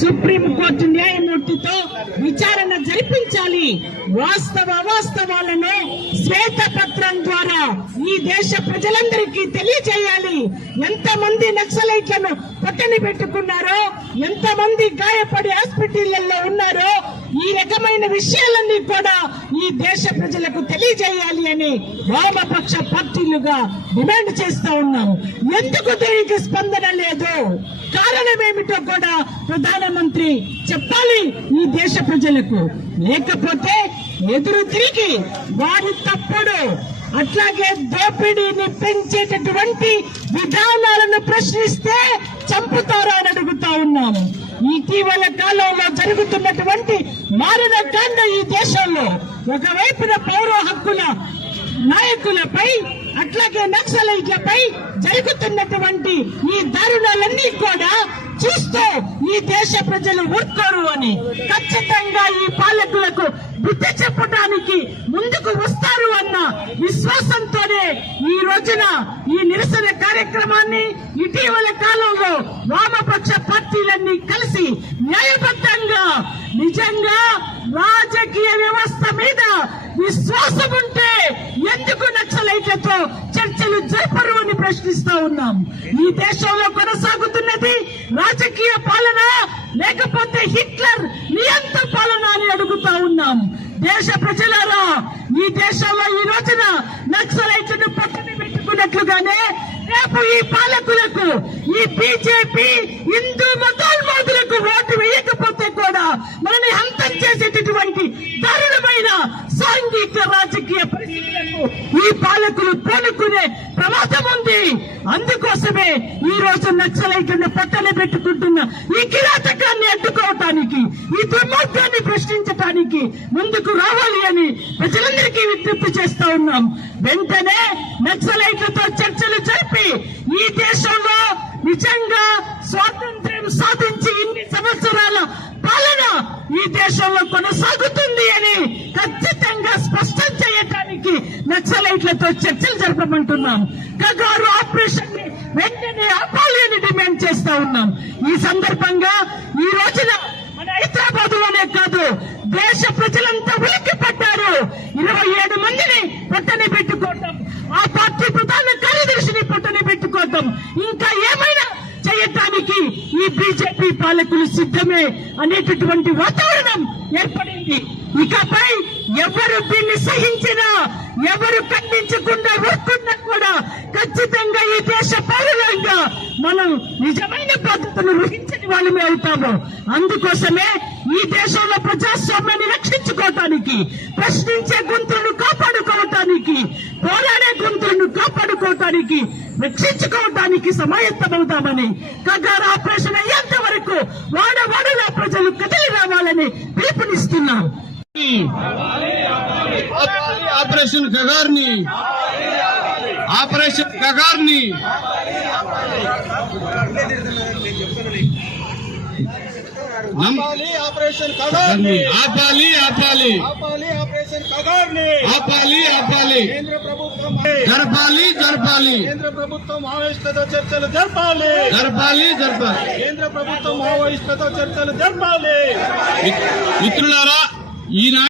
Supreme court న్యాయమూర్తితో విచారణ జరిపించాలి. వాస్తవ అవాస్తవాలను శ్వేతపత్రం ద్వారా ఈ దేశ ప్రజలందరికీ తెలియజేయాలి ఎంతమంది నక్సలైట్లను పట్టని పెట్టుకున్నారో ఎంతమంది గాయపడి హాస్పిటళ్ళలో ఉన్నారో ఈ రకమైన విషయాలన్నీ కూడా ఈ దేశ ప్రజలకు తెలియజేయాలి అని వామపక్ష పార్టీలుగా డిమాండ్ చేస్తా ఉన్నాం ఎందుకు దీనికి స్పందన లేదు? కారణం ఏమిటో కూడా ప్రధానమంత్రి చెప్పాలి ఈ దేశ ప్రజలకు. లేకపోతే ఎదురు తిరిగి వారి తప్పుడు అట్లాగే దోపిడీని పెంచేటటువంటి విధానాలను ప్రశ్నిస్తే చంపుతారా అని అడుగుతా ఉన్నాము. ఇటీవల కాలంలో జరుగుతున్నటువంటి మారిన కాండ ఈ దేశంలో ఒకవైపున పౌర హక్కుల నాయకులపై అట్లాగే నక్సలైట్లపై జరుగుతున్నటువంటి ఈ దారుణాలన్నీ కూడా చూస్తూ ఈ దేశ ప్రజలు ఊరుకోరు అని ఖచ్చితంగా ఈ నిర్వహించిన ఈ నిరసన కార్యక్రమాన్ని ఇటీవల కాలంలో వామపక్ష పార్టీలన్నీ కలిసి న్యాయబద్ధంగా నిజంగా రాజకీయ వ్యవస్థ మీద విశ్వాసం ఉంటే ఎందుకు నక్సలైట్లతో చర్చలు జరపరు అని ప్రశ్నిస్తా ఉన్నాం. ఈ దేశంలో కొనసాగుతున్నది రాజకీయ పాలన లేకపోతే హిట్లర్ నియంత్ర పాలన అని అడుగుతా ఉన్నాం. దేశ ప్రజలారా ఈ దేశంలో ఈరోజు చేసినట్లుగానే రేపు ఈ పాలకులకు ఈ బీజేపీ హిందూ మతోన్మాదులకు ఓటు వేయకపోతే కూడా మనల్ని అంతం చేసేటటువంటి దారుణమైన సాంఘిక రాజకీయ పరిస్థితులకు ఈ పాలకులు పూనుకునే ప్రమాదం ఉంది. అందుకోసమే ఈ రోజు నక్సలైట్లను పట్టణ పెట్టుకుంటున్న ఈ కిరాతకాన్ని అడ్డుకోవటానికి ఈ దుర్మార్గాన్ని ప్రశ్నించటానికి ముందుకు రావాలి అని ప్రజలందరికీ విజ్ఞప్తి చేస్తా ఉన్నాం. వెంటనే నక్సలైట్లతో కొనసాగుతుంది అని ఖచ్చితంగా స్పష్టం చేయటానికి నక్సలైట్లతో చర్చలు జరపమంటున్నాం. కగారు ఆపరేషన్ని వెంటనే ఆపాలి అని డిమాండ్ చేస్తా ఉన్నాం. ఈ సందర్భంగా ఈ రోజున మన హైదరాబాద్లోనే కాదు దేశ ప్రజలంతా ఉలిక్కి పడ్డారు. ఇరవై ఏడు మందిని పట్టని పెట్టుకోవటం ఆ పార్టీ ప్రధాన కార్యదర్శిని పట్టని పెట్టుకోవటం ఇంకా ఏమైనా చేయటానికి ఈ బీజేపీ పాలకులు సిద్ధమే అనేటటువంటి వాతావరణం ఏర్పడింది. ఇకపై ఎవరు దీన్ని సహించినా ఎవరు ఖండించకుండా ఊరుకున్నా కూడా ఖచ్చితంగా ఈ దేశ పౌరులంగా మనం నిజమైన బాధ్యతను ఊహించని వాళ్ళమే అవుతాము. అందుకోసమే ఈ దేశంలో ప్రజాస్వామ్యాన్ని రక్షించుకోవటానికి ప్రశ్నించే గొంతులను కాపాడుకోవటానికి పోరాడే గొంతులను కాపాడుకోవటానికి రక్షించుకోవటానికి సమాయత్తమవుతామని కగారు ఆపరేషన్ అయ్యేంత వరకు వాడవాడల ప్రజలు కదిలి రావాలని పిలుపునిస్తున్నాం ఆపరేషన్ కగార్ని ఆపరేషన్ కగార్ని ఆపాలి ఆపరేషన్ కగార్ని ఆపాలి ఆపాలి. ఆపాలి ఆపరేషన్ కగార్ని ఆపాలి ఆపాలి. కేంద్ర ప్రభుత్వం జరపాలి జరపాలి. కేంద్ర ప్రభుత్వం మావోయిస్టులతో చర్చలు జరపాలి. జరపాలి జరపాలి. కేంద్ర ప్రభుత్వం మావోయిస్టులతో చర్చలు జరపాలి. మిత్రులారా ఈనాడు